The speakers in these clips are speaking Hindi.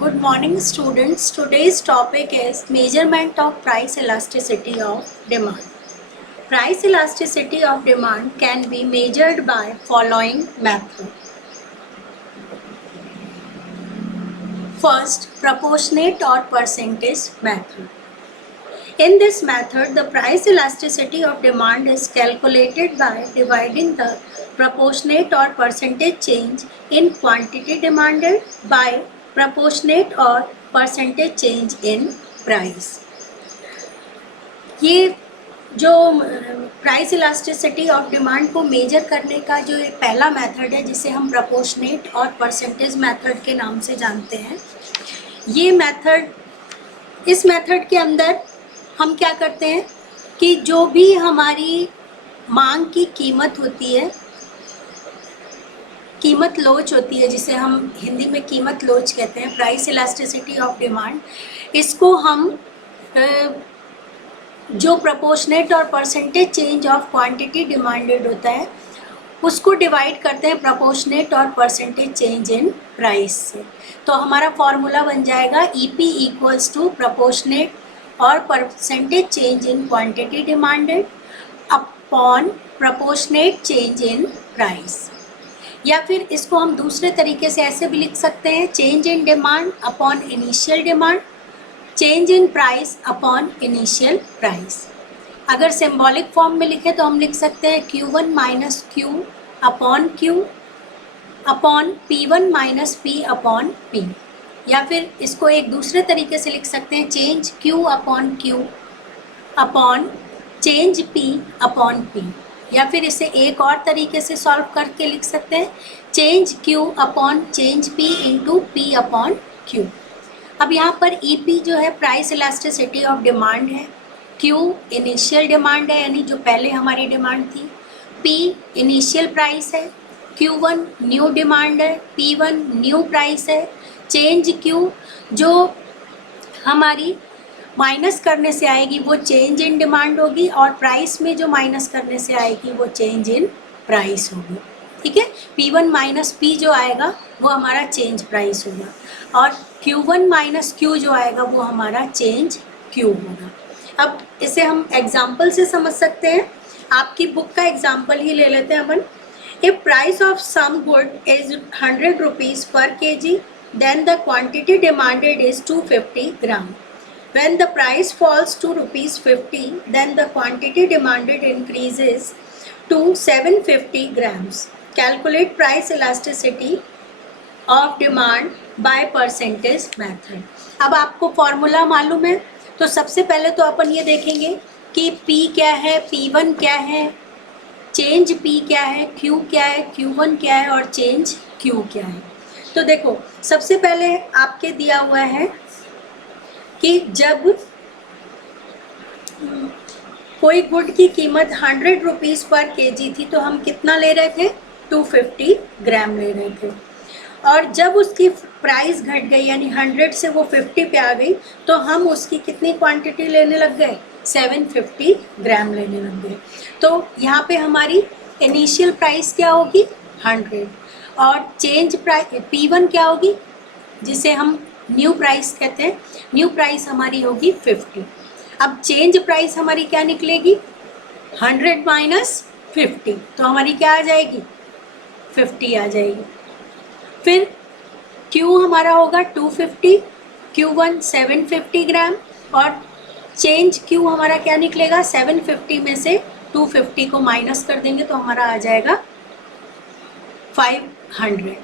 Good morning students. Today's topic is measurement of price elasticity of demand. Price elasticity of demand can be measured by following method. First, proportionate or percentage method. In this method, the price elasticity of demand is calculated by dividing the proportionate or percentage change in quantity demanded by proportionate or percentage change in price. ये जो प्राइस इलास्टिसिटी ऑफ डिमांड को मेजर करने का जो एक पहला मेथड है जिसे हम प्रोपोर्शनेट और परसेंटेज मेथड के नाम से जानते हैं, ये मेथड, इस मेथड के अंदर हम क्या करते हैं कि जो भी हमारी मांग की कीमत होती है, कीमत लोच होती है, जिसे हम हिंदी में कीमत लोच कहते हैं, प्राइस इलास्टिसिटी ऑफ डिमांड, इसको हम जो प्रोपोर्शनेट और percentage change of quantity demanded होता है उसको डिवाइड करते हैं प्रोपोर्शनेट और परसेंटेज चेंज इन प्राइस से। तो हमारा फॉर्मूला बन जाएगा EP इक्वल्स टू प्रोपोर्शनेट और percentage change in quantity demanded upon proportionate change in price. या फिर इसको हम दूसरे तरीके से ऐसे भी लिख सकते हैं, change in demand upon initial demand, change in price upon initial price. अगर सिंबॉलिक फॉर्म में लिखे तो हम लिख सकते हैं Q1 minus Q upon Q upon P1 minus P upon P। या फिर इसको एक दूसरे तरीके से लिख सकते हैं, change Q upon Q upon change P upon P। या फिर इसे एक और तरीके से सॉल्व करके लिख सकते हैं, change Q upon change P into P upon Q। अब यहाँ पर EP जो है प्राइस इलास्टिसिटी ऑफ डिमांड है, Q इनिशियल डिमांड है यानी जो पहले हमारी डिमांड थी, P इनिशियल प्राइस है, Q1 न्यू डिमांड है, P1 न्यू प्राइस है, चेंज Q जो हमारी माइनस करने से आएगी वो चेंज इन डिमांड होगी और प्राइस में जो माइनस करने से आएगी वो चेंज इन प्राइस होगी। ठीक है, P1 माइनस P जो आएगा वो हमारा चेंज प्राइस होगा और Q1 माइनस Q जो आएगा वो हमारा चेंज Q होगा। अब इसे हम एग्जाम्पल से समझ सकते हैं, आपकी बुक का एग्जाम्पल ही ले लेते हैं अपन। If price of some good is 100 rupees per kg, then the quantity demanded is 250 gram. When the price falls to ₹50, then the quantity demanded increases to 750 grams. Calculate price elasticity of demand by percentage method. अब आपको फॉर्मूला मालूम है तो सबसे पहले तो अपन ये देखेंगे कि P क्या है, P1 क्या है, चेंज P क्या है, Q क्या है, Q1 क्या है और चेंज Q क्या है। तो देखो सबसे पहले आपके दिया हुआ है कि जब कोई गुड की कीमत 100 रुपीज़ पर kg थी तो हम कितना ले रहे थे, 250 ग्राम ले रहे थे। और जब उसकी प्राइस घट गई यानी 100 से वो 50 पे आ गई तो हम उसकी कितनी क्वांटिटी लेने लग गए, 750 ग्राम लेने लग गए। तो यहाँ पे हमारी इनिशियल प्राइस क्या होगी, 100 और चेंज प्राइस P1 क्या होगी, जिसे हम न्यू प्राइस कहते हैं, न्यू प्राइस हमारी होगी 50। अब चेंज प्राइस हमारी क्या निकलेगी, 100 माइनस 50, तो हमारी क्या आ जाएगी, 50 आ जाएगी। फिर Q हमारा होगा 250, Q1 750 ग्राम और चेंज Q हमारा क्या निकलेगा, 750 में से 250 को माइनस कर देंगे तो हमारा आ जाएगा 500।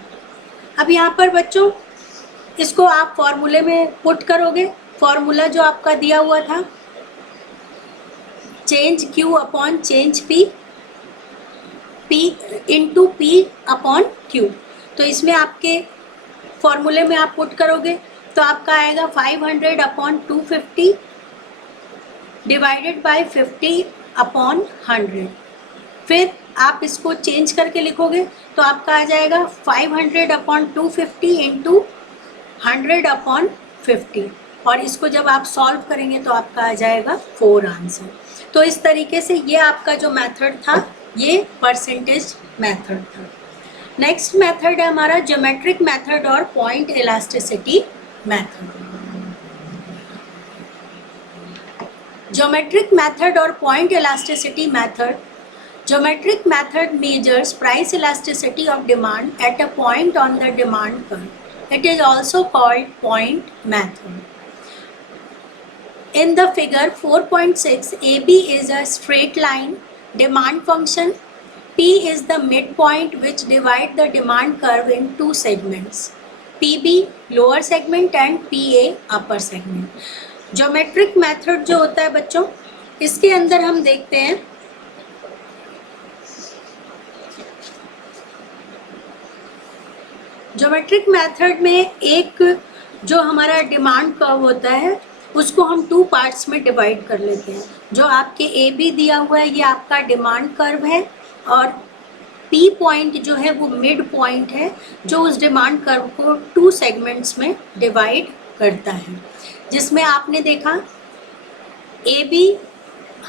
अब यहाँ पर बच्चों इसको आप फॉर्मूले में पुट करोगे, फॉर्मूला जो आपका दिया हुआ था change Q upon change P into P upon Q। तो इसमें आपके फॉर्मूले में आप पुट करोगे तो आपका आएगा 500 अपॉन 250 डिवाइडेड बाय 50 अपॉन 100। फिर आप इसको चेंज करके लिखोगे तो आपका आ जाएगा 500 अपॉन 250 इंटू 100 अपॉन 50 और इसको जब आप सॉल्व करेंगे तो आपका आ जाएगा 4 आंसर। तो इस तरीके से ये आपका जो मेथड था ये परसेंटेज मेथड था। नेक्स्ट मेथड है हमारा ज्योमेट्रिक मेथड और point elasticity method. Geometric method or point elasticity method. Geometric method measures price elasticity of demand at a point on the demand curve. It is also called point method. In the figure 4.6, AB is a straight line demand function. P is the midpoint which divide the demand curve in two segments, PB lower segment and PA upper segment. Geometric method जो होता है बच्चों, इसके अंदर हम देखते हैं ज्योमेट्रिक मेथड में एक जो हमारा डिमांड कर्व होता है उसको हम टू पार्ट्स में डिवाइड कर लेते हैं. जो आपके ए बी दिया हुआ है ये आपका डिमांड कर्व है और पी पॉइंट जो है वो मिड पॉइंट है जो उस डिमांड कर्व को टू सेगमेंट्स में डिवाइड करता है. जिसमें आपने देखा ए बी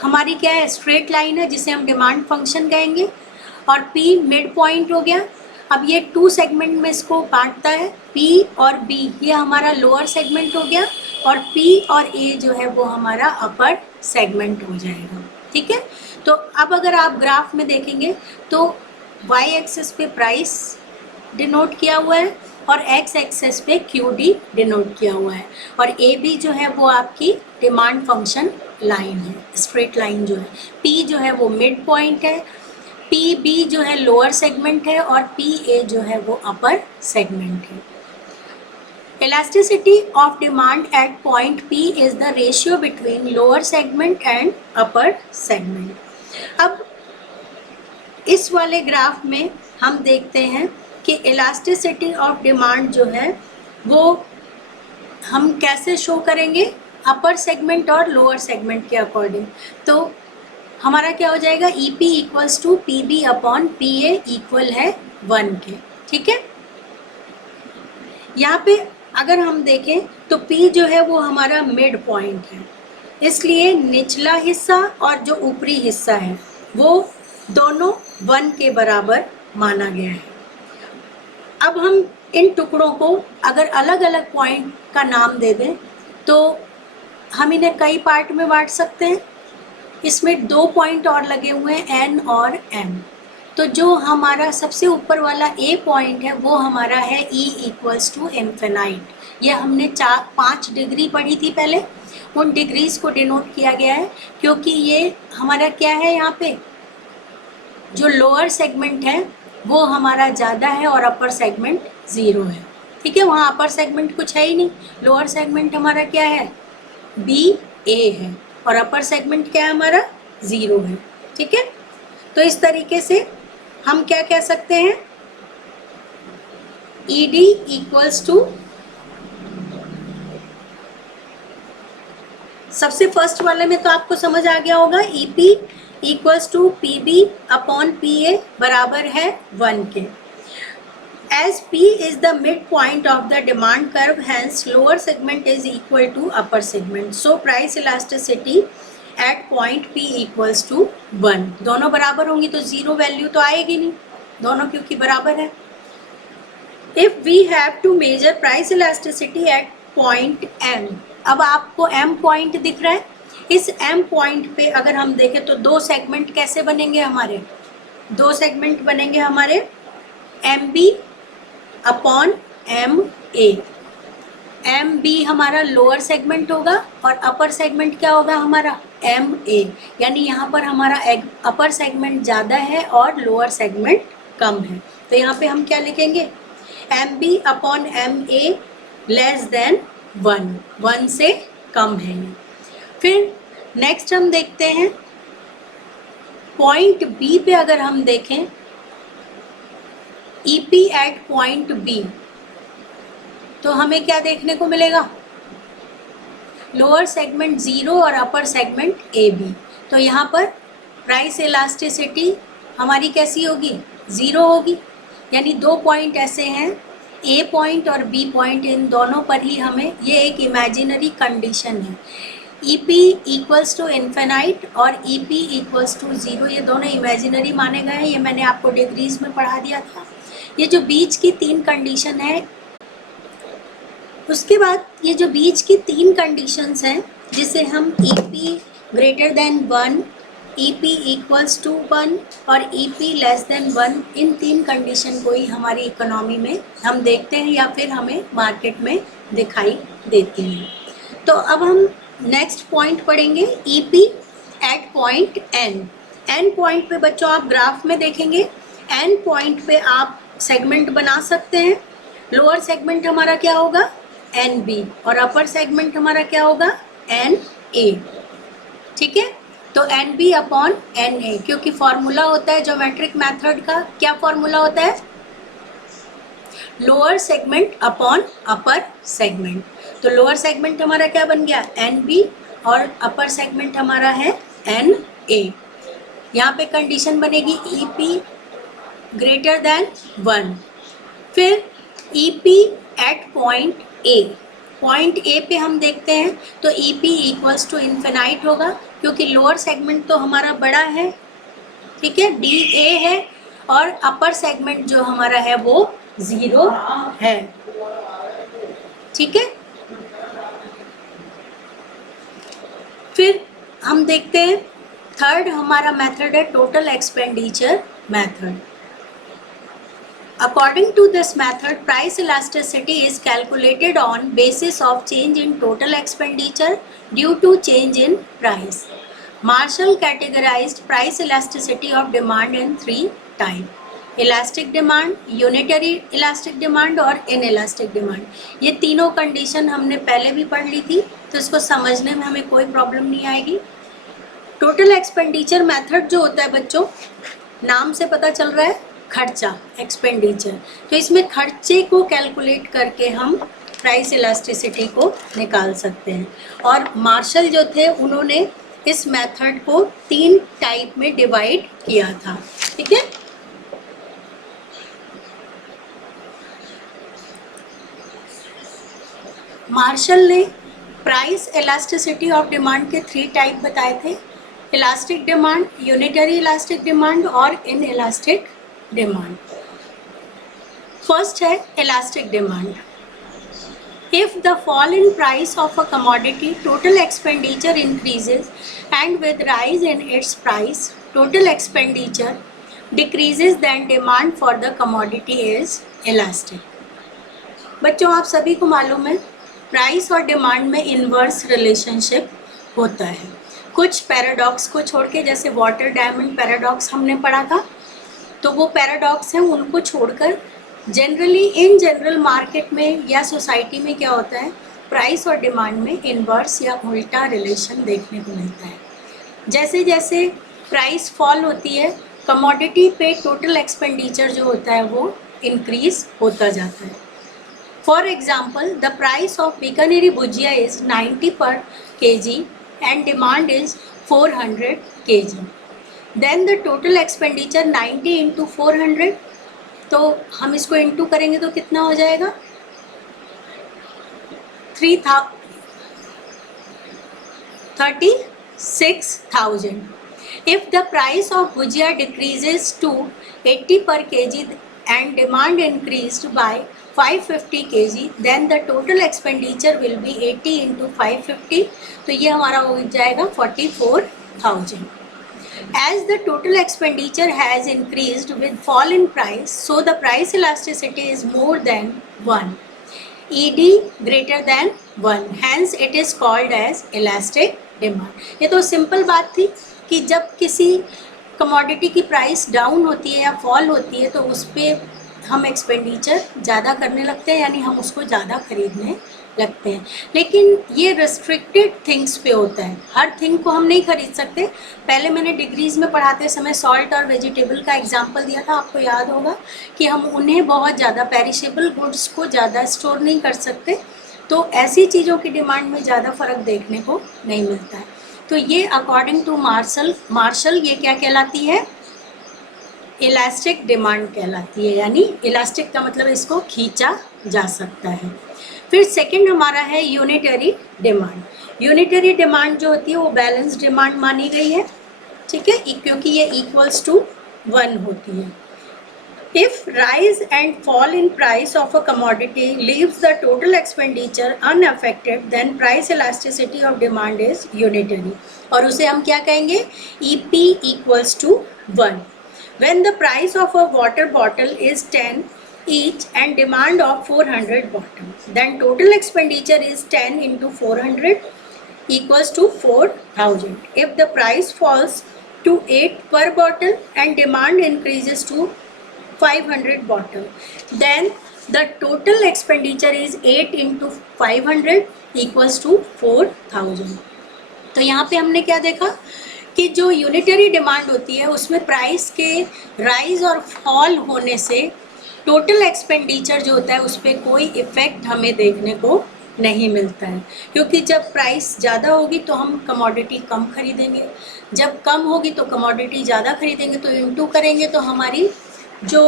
हमारी क्या है, स्ट्रेट लाइन है जिसे हम डिमांड फंक्शन कहेंगे और पी मिड पॉइंट हो गया. अब ये टू सेगमेंट में इसको बांटता है, पी और बी ये हमारा लोअर सेगमेंट हो गया और पी और ए जो है वो हमारा अपर सेगमेंट हो जाएगा. ठीक है, तो अब अगर आप ग्राफ में देखेंगे तो वाई एक्सिस पे प्राइस डिनोट किया हुआ है और एक्स एक्सिस पे क्यू डी डिनोट किया हुआ है और ए बी जो है वो आपकी डिमांड फंक्शन लाइन है, स्ट्रेट लाइन जो है. पी जो है वो मिड पॉइंट है, पी बी जो है लोअर सेगमेंट है और पी ए जो है वो अपर सेगमेंट है. Elasticity of demand eight point P is the ratio between lower segment and upper segment. अब इस वाले ग्राफ में हम देखते हैं कि इलास्टिसिटी ऑफ डिमांड जो है वो हम कैसे शो करेंगे, अपर सेगमेंट और लोअर सेगमेंट के अकॉर्डिंग. तो हमारा क्या हो जाएगा, E P equals to P B upon P A equal है 1 के. ठीक है, यहाँ पे अगर हम देखें तो P जो है वो हमारा मिड पॉइंट है, इसलिए निचला हिस्सा और जो ऊपरी हिस्सा है वो दोनों 1 के बराबर माना गया है. अब हम इन टुकड़ों को अगर अलग अलग पॉइंट का नाम दे दें तो हम इन्हें कई पार्ट में बांट सकते हैं. इसमें 2 पॉइंट और लगे हुए हैं N और M. तो जो हमारा सबसे ऊपर वाला A पॉइंट है वो हमारा है E इक्वल्स टू इन्फिनाइट. ये हमने 5 डिग्री पढ़ी थी पहले, उन डिग्रीज को डिनोट किया गया है क्योंकि ये हमारा क्या है, यहाँ पे जो लोअर सेगमेंट है वो हमारा ज़्यादा है और अपर सेगमेंट 0 है. ठीक है, वहाँ अपर सेगमेंट कुछ है ही नहीं. लोअर सेगमेंट हमारा क्या है, बी ए है और अपर सेगमेंट क्या है हमारा 0 है. ठीक है, तो इस तरीके से हम क्या कह सकते हैं, ई डी इक्वल्स टू, सबसे फर्स्ट वाले में तो आपको समझ आ गया होगा, E P equals to P B upon P A बराबर है 1 के. As P is the midpoint of the demand curve, hence lower segment is equal to upper segment. So price elasticity at point P equals to 1. दोनों बराबर होंगी तो 0 वैल्यू तो आएगी नहीं, दोनों क्योंकि बराबर है. If we have to measure price elasticity at point M, अब आपको M पॉइंट दिख रहा है, इस M पॉइंट पे अगर हम देखें तो 2 सेगमेंट कैसे बनेंगे हमारे, 2 सेगमेंट बनेंगे हमारे M B upon M A. M B हमारा लोअर सेगमेंट होगा और अपर सेगमेंट क्या होगा हमारा एम ए. यानी यहाँ पर हमारा अपर सेगमेंट ज़्यादा है और लोअर सेगमेंट कम है. तो यहाँ पे हम क्या लिखेंगे, M B upon M A less than 1 से कम है. फिर नेक्स्ट हम देखते हैं पॉइंट बी पे अगर हम देखें E P at point B तो हमें क्या देखने को मिलेगा, लोअर सेगमेंट 0 और अपर सेगमेंट ए बी. तो यहाँ पर प्राइस इलास्टिसिटी हमारी कैसी होगी, 0 होगी. यानी 2 पॉइंट ऐसे हैं, ए पॉइंट और बी पॉइंट, इन दोनों पर ही हमें, ये एक इमेजिनरी कंडीशन है. E P equals to infinite और ई पी इक्वल्स टू 0, ये दोनों इमेजिनरी माने गए हैं. ये मैंने आपको डिग्रीज में पढ़ा दिया था. ये जो बीच की 3 कंडीशन है उसके बाद ये जो बीच की 3 कंडीशंस हैं, जिसे हम EP greater than 1, EP equals to 1 और EP लेस देन 1, इन 3 कंडीशन को ही हमारी इकोनॉमी में हम देखते हैं या फिर हमें मार्केट में दिखाई देती हैं। तो अब हम नेक्स्ट पॉइंट पढ़ेंगे, EP at point N point पे बच्चों आप ग्राफ में देखेंगे, N पॉइंट पे आप सेगमेंट बना सकते हैं। लोअर सेगमेंट हमारा क्या होगा, NB, और अपर सेगमेंट हमारा क्या होगा, NA। ठीक है, तो NB अपॉन NA, क्योंकि फॉर्मूला होता है ज्योमेट्रिक मेथड का, क्या फॉर्मूला होता है, lower segment upon upper segment. तो लोअर सेगमेंट हमारा क्या बन गया, NB, और अपर सेगमेंट हमारा है NA। यहाँ पे कंडीशन बनेगी EP ग्रेटर देन 1। फिर EP at point A, point A पे हम देखते हैं तो EP इक्वल्स टू इन्फिनाइट होगा, क्योंकि लोअर सेगमेंट तो हमारा बड़ा है, ठीक है, DA है, और अपर सेगमेंट जो हमारा है वो 0 है। ठीक है, फिर हम देखते हैं थर्ड हमारा मेथड है total expenditure method. According to this method, price elasticity is calculated on basis of change in total expenditure due to change in price. Marshall categorized price elasticity of demand in 3 types: elastic demand, unitary elastic demand और इनइलास्टिक डिमांड। ये तीनों कंडीशन हमने पहले भी पढ़ ली थी, तो इसको समझने में हमें कोई प्रॉब्लम नहीं आएगी। टोटल एक्सपेंडिचर मेथड जो होता है बच्चों, नाम से पता चल रहा है खर्चा, एक्सपेंडिचर, तो इसमें खर्चे को कैलकुलेट करके हम प्राइस इलास्टिसिटी को निकाल सकते हैं। और मार्शल जो थे उन्होंने इस मेथड को 3 टाइप में डिवाइड किया था। ठीक है, मार्शल ने प्राइस इलास्टिसिटी ऑफ डिमांड के 3 टाइप बताए थे: elastic demand, unitary elastic demand और इन इलास्टिक डिमांड। फर्स्ट है elastic demand. If the fall in price of a commodity, total expenditure increases, and with rise in its price, total expenditure decreases, then demand for the commodity is elastic. बच्चों आप सभी को मालूम है प्राइस और डिमांड में इन्वर्स रिलेशनशिप होता है। कुछ पैराडॉक्स को छोड़ के, जैसे वाटर डायमंड पैराडॉक्स हमने पढ़ा था, तो वो पैराडॉक्स हैं, उनको छोड़कर जनरली इन जनरल मार्केट में या सोसाइटी में क्या होता है, प्राइस और डिमांड में इन्वर्स या उल्टा रिलेशन देखने को मिलता है। जैसे जैसे प्राइस फॉल होती है, कमोडिटी पे टोटल एक्सपेंडिचर जो होता है वो इंक्रीज होता जाता है। For example, the price of Bikaneri bhujia is 90 पर kg and demand is 400 kg। Then the total expenditure 90 into 400, तो हम इसको इंटू करेंगे तो कितना हो जाएगा, 36,000। If the price of bhujia decreases to 80 per kg and demand increased by 550 kg, then the total expenditure will be 80 into 550, तो ये हमारा हो जाएगा 44,000। As the total expenditure has increased with fall in price, so the price elasticity is more than 1, ED greater than 1, hence it is called as elastic demand। ये तो सिंपल बात थी कि जब किसी कमोडिटी की प्राइस डाउन होती है या फॉल होती है तो उस पर हम एक्सपेंडिचर ज़्यादा करने लगते हैं, यानी हम उसको ज़्यादा खरीदने लगते हैं। लेकिन ये रिस्ट्रिक्टेड थिंग्स पे होता है, हर थिंग को हम नहीं खरीद सकते। पहले मैंने डिग्रीज़ में पढ़ाते समय सॉल्ट और वेजिटेबल का एग्जांपल दिया था, आपको याद होगा कि हम उन्हें बहुत ज़्यादा पेरिशेबल गुड्स को ज़्यादा स्टोर नहीं कर सकते, तो ऐसी चीज़ों की डिमांड में ज़्यादा फ़र्क देखने को नहीं मिलता है। तो ये अकॉर्डिंग टू मार्शल ये क्या कहलाती है, इलास्टिक डिमांड कहलाती है, यानी इलास्टिक का मतलब इसको खींचा जा सकता है। फिर सेकंड हमारा है यूनिटरी डिमांड। यूनिटरी डिमांड जो होती है वो बैलेंस डिमांड मानी गई है, ठीक है, क्योंकि ये इक्वल्स टू 1 होती है। If rise and fall in price of a commodity leaves the total expenditure unaffected, then price elasticity of demand is unitary. और उसे हम क्या कहेंगे? EP equals to 1. When the price of a water bottle is 10 each and demand of 400 bottle, then total expenditure is 10 into 400 equals to 4000. If the price falls to 8 per bottle and demand increases to 500 bottle, then the total expenditure is 8 into 500 equals to 4000. तो यहाँ पे हमने क्या देखा कि जो यूनिटरी डिमांड होती है उसमें प्राइस के राइज और फॉल होने से टोटल एक्सपेंडिचर जो होता है उस पर कोई इफेक्ट हमें देखने को नहीं मिलता है, क्योंकि जब प्राइस ज़्यादा होगी तो हम कमोडिटी कम खरीदेंगे, जब कम होगी तो कमोडिटी ज़्यादा खरीदेंगे, तो इनटू करेंगे तो हमारी जो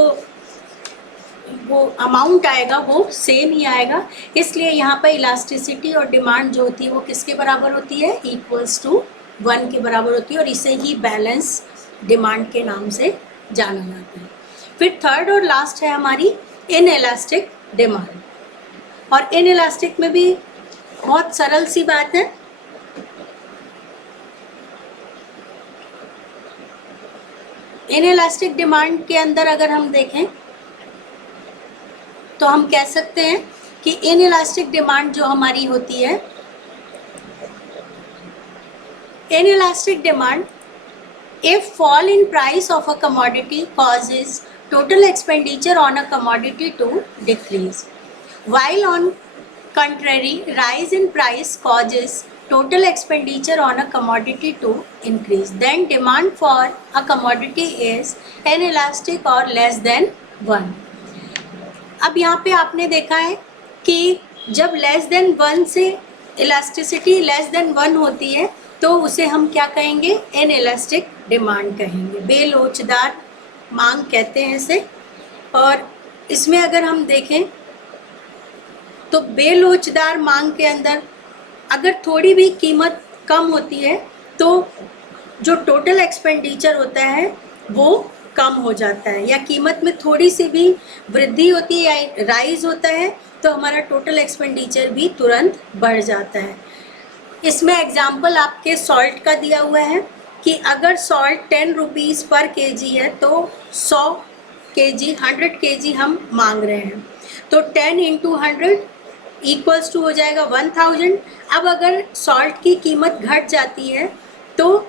वो अमाउंट आएगा वो सेम ही आएगा। इसलिए यहाँ पर इलास्टिसिटी और डिमांड जो होती है वो किसके बराबर होती है? इक्वल्स टू 1 के बराबर होती है, और इसे ही बैलेंस डिमांड के नाम से जाना जाता है। फिर थर्ड और लास्ट है हमारी इनइलास्टिक डिमांड, और इनइलास्टिक में भी बहुत सरल सी बात है। इनइलास्टिक डिमांड के अंदर अगर हम देखें तो हम कह सकते हैं कि इनइलास्टिक डिमांड जो हमारी होती है, inelastic demand if fall in price of a commodity causes total expenditure on a commodity to decrease, while on contrary rise in price causes total expenditure on a commodity to increase, then demand for a commodity is inelastic or less than 1. अब यहाँ पे आपने देखा है कि जब लेस देन 1 से इलास्टिसिटी लेस देन 1 होती है तो उसे हम क्या कहेंगे? इनइलास्टिक डिमांड कहेंगे, बेलोचदार मांग कहते हैं इसे। और इसमें अगर हम देखें तो बेलोचदार मांग के अंदर अगर थोड़ी भी कीमत कम होती है तो जो टोटल एक्सपेंडिचर होता है वो कम हो जाता है, या कीमत में थोड़ी सी भी वृद्धि होती है या राइज होता है तो हमारा टोटल एक्सपेंडिचर भी तुरंत बढ़ जाता है। इसमें एग्जाम्पल आपके सॉल्ट का दिया हुआ है कि अगर सॉल्ट 10 रुपीज़ पर केजी है तो 100 केजी 100 केजी हम मांग रहे हैं, तो 10 इंटू 100 इक्वल्स टू हो जाएगा 1000। अब अगर सॉल्ट की कीमत घट जाती है तो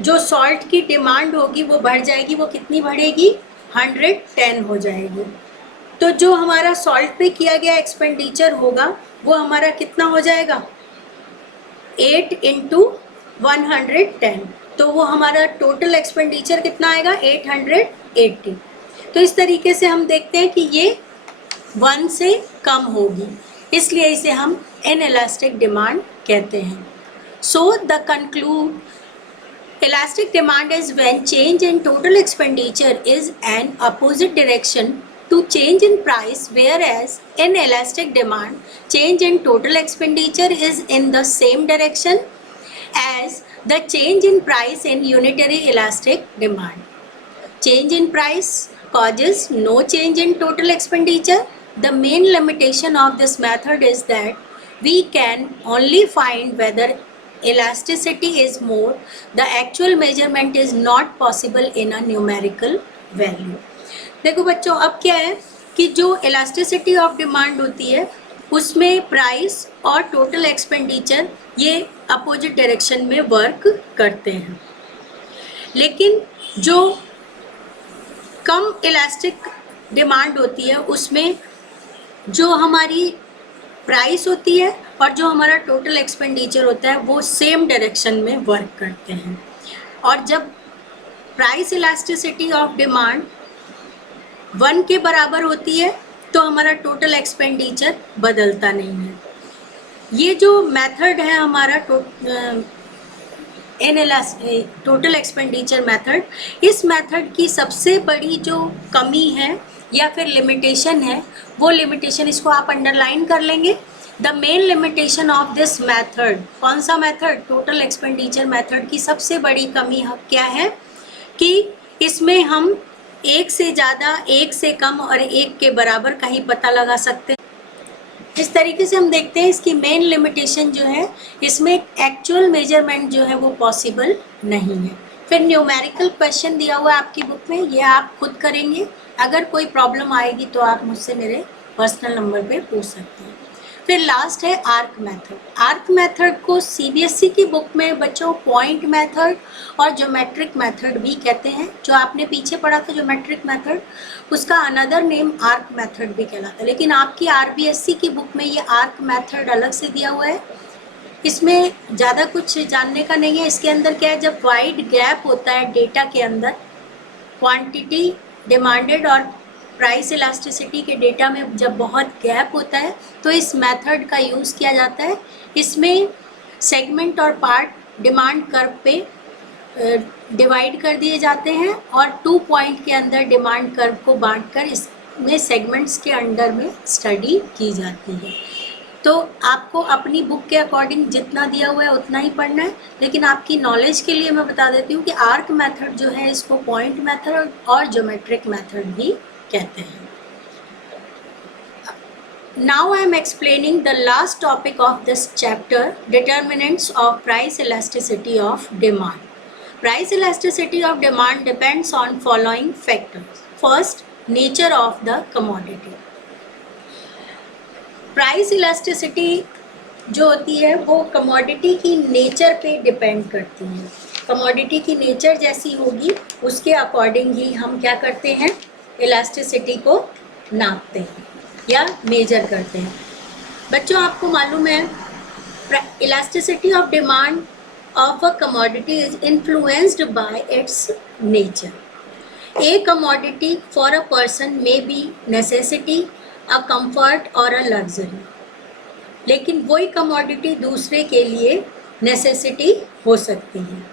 जो सॉल्ट की डिमांड होगी वो बढ़ जाएगी, वो कितनी बढ़ेगी? 110 हो जाएगी। तो जो हमारा सॉल्ट पे किया गया एक्सपेंडिचर होगा वो हमारा कितना हो जाएगा? 8 इंटू 110, तो वो हमारा टोटल एक्सपेंडिचर कितना आएगा? 880। तो इस तरीके से हम देखते हैं कि ये 1 से कम होगी, इसलिए इसे हम इनइलास्टिक डिमांड कहते हैं। So the conclude, elastic demand is when change in total expenditure is an opposite direction to change in price, whereas in elastic demand change in total expenditure is in the same direction as the change in price in unitary elastic demand. Change in price causes no change in total expenditure. The main limitation of this method is that we can only find whether elasticity is more. The actual measurement is not possible in a numerical value. देखो बच्चों, अब क्या है कि जो elasticity of demand होती है उसमें प्राइस और टोटल एक्सपेंडिचर ये अपोजिट डायरेक्शन में वर्क करते हैं, लेकिन जो कम इलास्टिक डिमांड होती है उसमें जो हमारी प्राइस होती है और जो हमारा टोटल एक्सपेंडिचर होता है वो सेम डायरेक्शन में वर्क करते हैं। और जब प्राइस इलास्टिसिटी ऑफ डिमांड 1 के बराबर होती है तो हमारा टोटल एक्सपेंडिचर बदलता नहीं है। ये जो मेथड है हमारा टोटल एक्सपेंडिचर मेथड, इस मेथड की सबसे बड़ी जो कमी है या फिर लिमिटेशन है, वो लिमिटेशन इसको आप अंडरलाइन कर लेंगे। The main limitation of this method, कौन सा मेथड? टोटल एक्सपेंडिचर मेथड की सबसे बड़ी कमी क्या है कि इसमें हम एक से ज़्यादा, एक से कम और एक के बराबर का ही पता लगा सकते हैं। इस तरीके से हम देखते हैं इसकी मेन लिमिटेशन जो है, इसमें एक्चुअल मेजरमेंट जो है वो पॉसिबल नहीं है। फिर न्यूमेरिकल क्वेश्चन दिया हुआ है आपकी बुक में, ये आप खुद करेंगे। अगर कोई प्रॉब्लम आएगी तो आप मुझसे मेरे पर्सनल नंबर पे पूछ सकते हैं। फिर लास्ट है आर्क मेथड। आर्क मेथड को सीबीएसई की बुक में बच्चों पॉइंट मेथड और ज्योमेट्रिक मेथड भी कहते हैं। जो आपने पीछे पढ़ा था ज्योमेट्रिक मेथड, उसका अनदर नेम आर्क मेथड भी कहलाता है, लेकिन आपकी आरबीएससी की बुक में ये आर्क मेथड अलग से दिया हुआ है। इसमें ज़्यादा कुछ जानने का नहीं है। इसके अंदर क्या है, जब वाइड गैप होता है डेटा के अंदर, क्वांटिटी डिमांडेड और प्राइस इलास्टिसिटी के डेटा में जब बहुत गैप होता है तो इस मेथड का यूज़ किया जाता है। इसमें सेगमेंट और पार्ट डिमांड कर्व पे डिवाइड कर दिए जाते हैं और 2 पॉइंट के अंदर डिमांड कर्व को बांटकर इसमें सेगमेंट्स के अंडर में स्टडी की जाती है। तो आपको अपनी बुक के अकॉर्डिंग जितना दिया हुआ है उतना ही पढ़ना है, लेकिन आपकी नॉलेज के लिए मैं बता देती हूँ कि आर्क मेथड जो है इसको पॉइंट मेथड और ज्योमेट्रिक मेथड भी कहते हैं। Now I am explaining the last topic of this chapter, determinants of price elasticity of demand. Price elasticity of demand depends on following factors. First, nature of the commodity. Price elasticity जो होती है वो कमोडिटी की नेचर पे डिपेंड करती है। कमोडिटी की नेचर जैसी होगी उसके अकॉर्डिंग ही हम क्या करते हैं, इलास्टिसिटी को नापते हैं या मेजर करते हैं। बच्चों आपको मालूम है elasticity of demand of a commodity is influenced by it's nature. A commodity for a person may be necessity, a comfort और अ लग्जरी, लेकिन वही कमोडिटी दूसरे के लिए नेसेसिटी हो सकती है।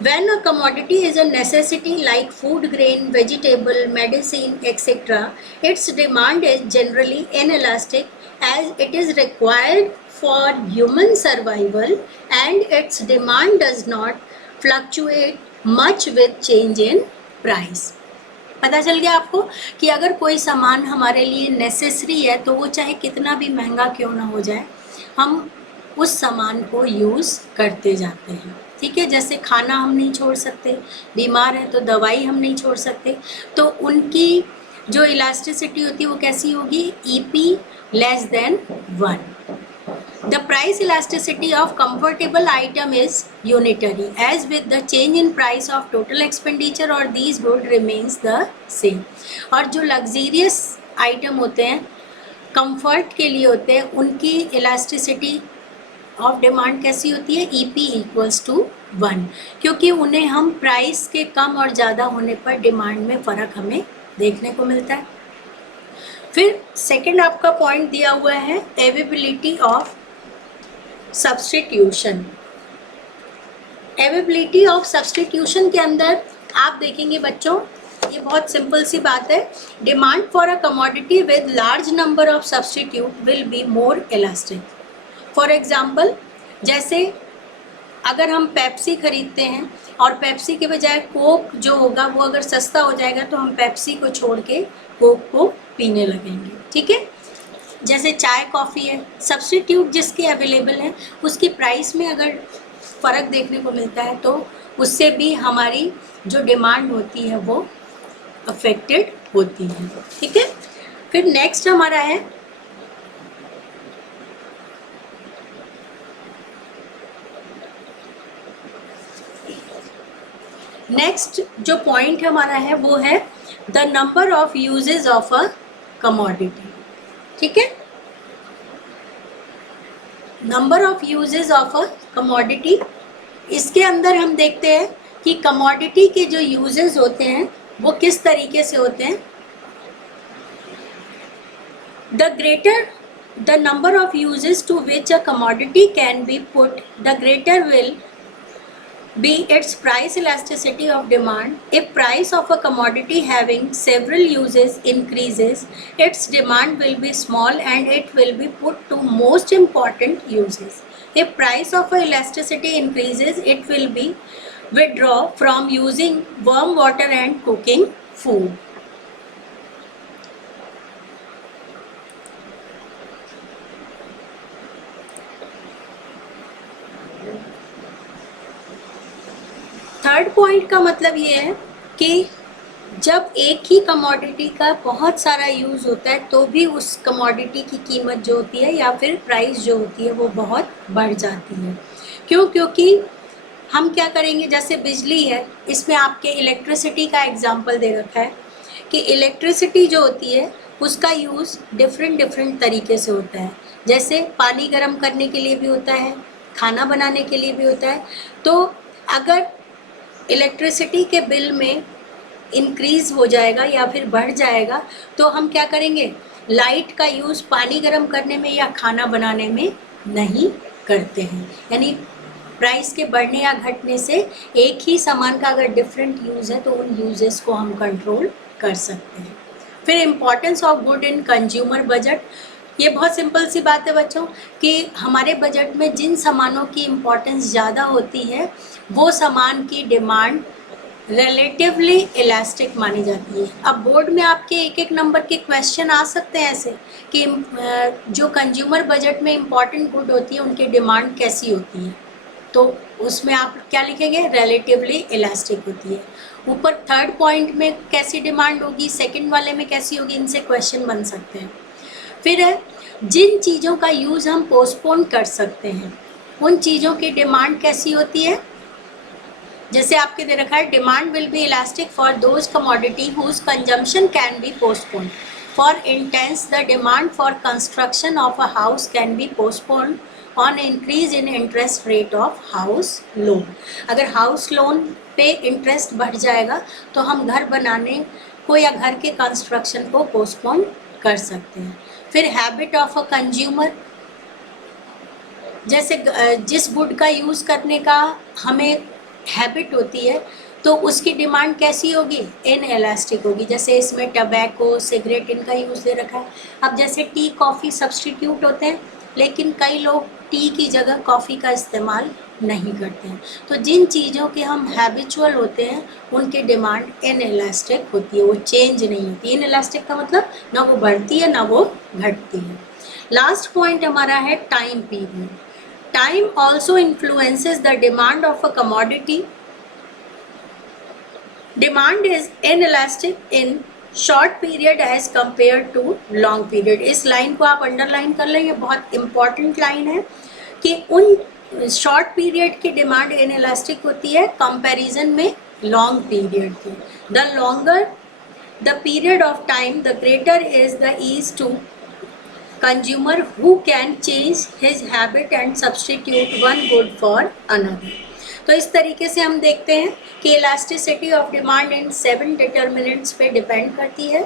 When a commodity is a necessity like food grain, vegetable, medicine, etc., its demand is generally inelastic as it is required for human survival and its demand does not fluctuate much with change in price. पता चल गया आपको कि अगर कोई सामान हमारे लिए नेसेसरी है तो वो चाहे कितना भी महंगा क्यों ना हो जाए, हम उस सामान को यूज़ करते जाते हैं। ठीक है, जैसे खाना हम नहीं छोड़ सकते, बीमार है तो दवाई हम नहीं छोड़ सकते, तो उनकी जो इलास्टिसिटी होती है वो कैसी होगी, EP less than 1। The price elasticity of comfortable item is unitary as with the change in price of total expenditure or these good remains the same। और जो luxurious item होते हैं, comfort के लिए होते हैं, उनकी elasticity ऑफ डिमांड कैसी होती है, EP इक्वल्स टू 1, क्योंकि उन्हें हम प्राइस के कम और ज़्यादा होने पर डिमांड में फ़र्क हमें देखने को मिलता है। फिर सेकंड आपका पॉइंट दिया हुआ है availability of substitution. Availability of substitution के अंदर आप देखेंगे बच्चों, ये बहुत सिंपल सी बात है, demand for a commodity with large number of substitute will be more elastic. For example, जैसे अगर हम पेप्सी खरीदते हैं और पेप्सी के बजाय कोक जो होगा वो अगर सस्ता हो जाएगा तो हम पेप्सी को छोड़ के कोक को पीने लगेंगे। ठीक है, जैसे चाय कॉफ़ी है, सब्स्टिट्यूट जिसके अवेलेबल हैं उसकी प्राइस में अगर फ़र्क देखने को मिलता है तो उससे भी हमारी जो डिमांड होती है वो अफेक्टेड होती है। ठीक है, फिर नेक्स्ट हमारा है नेक्स्ट जो पॉइंट हमारा है वो है the number of uses of a commodity. ठीक है, number of uses of a commodity, इसके अंदर हम देखते हैं कि कमोडिटी के जो यूजेस होते हैं वो किस तरीके से होते हैं। The greater the number of uses to which a commodity can be put, the greater will be its price elasticity of demand. If price of a commodity having several uses increases, its demand will be small and it will be put to most important uses. If price of a elasticity increases, it will be withdraw from using warm water and cooking food. Third point का मतलब ये है कि जब एक ही कमोडिटी का बहुत सारा यूज़ होता है तो भी उस कमोडिटी की कीमत जो होती है या फिर प्राइस जो होती है वो बहुत बढ़ जाती है। क्यों? क्योंकि हम क्या करेंगे, जैसे बिजली है, इसमें आपके इलेक्ट्रिसिटी का एग्जांपल दे रखा है कि इलेक्ट्रिसिटी जो होती है उसका यूज़ डिफरेंट तरीके से होता है। जैसे पानी गर्म करने के लिए भी होता है, खाना बनाने के लिए भी होता है। तो अगर इलेक्ट्रिसिटी के बिल में इंक्रीज़ हो जाएगा या फिर बढ़ जाएगा तो हम क्या करेंगे, लाइट का यूज़ पानी गर्म करने में या खाना बनाने में नहीं करते हैं। यानी प्राइस के बढ़ने या घटने से एक ही सामान का अगर डिफरेंट यूज़ है तो उन यूजेस को हम कंट्रोल कर सकते हैं। फिर importance of good in consumer budget, ये बहुत सिंपल सी बात है बच्चों कि हमारे बजट में जिन सामानों की इम्पॉर्टेंस ज़्यादा होती है वो सामान की डिमांड रिलेटिवली इलास्टिक मानी जाती है। अब बोर्ड में आपके एक एक नंबर के क्वेश्चन आ सकते हैं ऐसे कि जो कंज्यूमर बजट में इम्पॉर्टेंट गुड होती है उनकी डिमांड कैसी होती है, तो उसमें आप क्या लिखेंगे, रिलेटिवली इलास्टिक होती है। ऊपर थर्ड पॉइंट में कैसी डिमांड होगी, सेकंड वाले में कैसी होगी, इनसे क्वेश्चन बन सकते हैं। फिर है जिन चीज़ों का यूज़ हम पोस्टपोन कर सकते हैं उन चीज़ों की डिमांड कैसी होती है। जैसे आपके दे रखा है demand will be elastic for those commodity whose consumption can be postpone. For intense the demand for construction of a house can be postpone on increase in interest rate of house loan. अगर हाउस लोन पे इंटरेस्ट बढ़ जाएगा तो हम घर बनाने को या घर के कंस्ट्रक्शन को पोस्टपोन कर सकते हैं। फिर हैबिट ऑफ अ कंज्यूमर, जैसे जिस गुड का यूज़ करने का हमें हैबिट होती है तो उसकी डिमांड कैसी होगी, इन इलास्टिक होगी। जैसे इसमें टबैको, सिगरेट, इनका यूज़ दे रखा है। अब जैसे टी कॉफ़ी सब्सटीट्यूट होते हैं लेकिन कई लोग टी की जगह कॉफ़ी का इस्तेमाल नहीं करते हैं। तो जिन चीज़ों के हम हैबिचुअल होते हैं उनकी डिमांड इन इलास्टिक होती है, वो चेंज नहीं होती। इन इलास्टिक का मतलब ना वो बढ़ती है ना वो घटती है। लास्ट पॉइंट हमारा है time period. Time also influences the demand of a commodity. Demand is inelastic in short period as compared to long period. इस लाइन को आप अंडरलाइन कर लें, ये बहुत इंपॉर्टेंट लाइन है कि उन शॉर्ट पीरियड की डिमांड इनइलास्टिक होती है कंपैरिजन में लॉन्ग पीरियड की। The longer the period of time the greater is the ease to consumer who can change his habit and substitute one good for another. तो इस तरीके से हम देखते हैं कि elasticity of demand in 7 determinants पे डिपेंड करती है।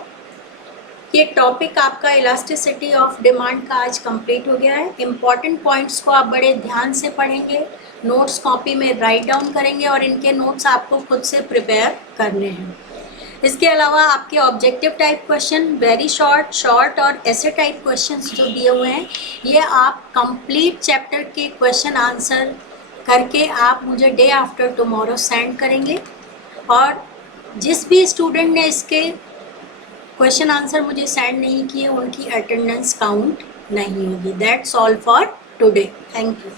ये टॉपिक आपका इलास्टिसिटी ऑफ डिमांड का आज कंप्लीट हो गया है। इम्पॉर्टेंट पॉइंट्स को आप बड़े ध्यान से पढ़ेंगे, नोट्स कॉपी में राइट डाउन करेंगे और इनके नोट्स आपको खुद से प्रिपेयर करने हैं। इसके अलावा आपके objective type question, very short और ऐसे टाइप क्वेश्चंस जो दिए हुए हैं ये आप कंप्लीट चैप्टर के क्वेश्चन आंसर करके आप मुझे डे आफ्टर टुमारो सेंड करेंगे। और जिस भी स्टूडेंट ने इसके क्वेश्चन आंसर मुझे सेंड नहीं किए उनकी अटेंडेंस काउंट नहीं होगी। That's all for today. Thank you.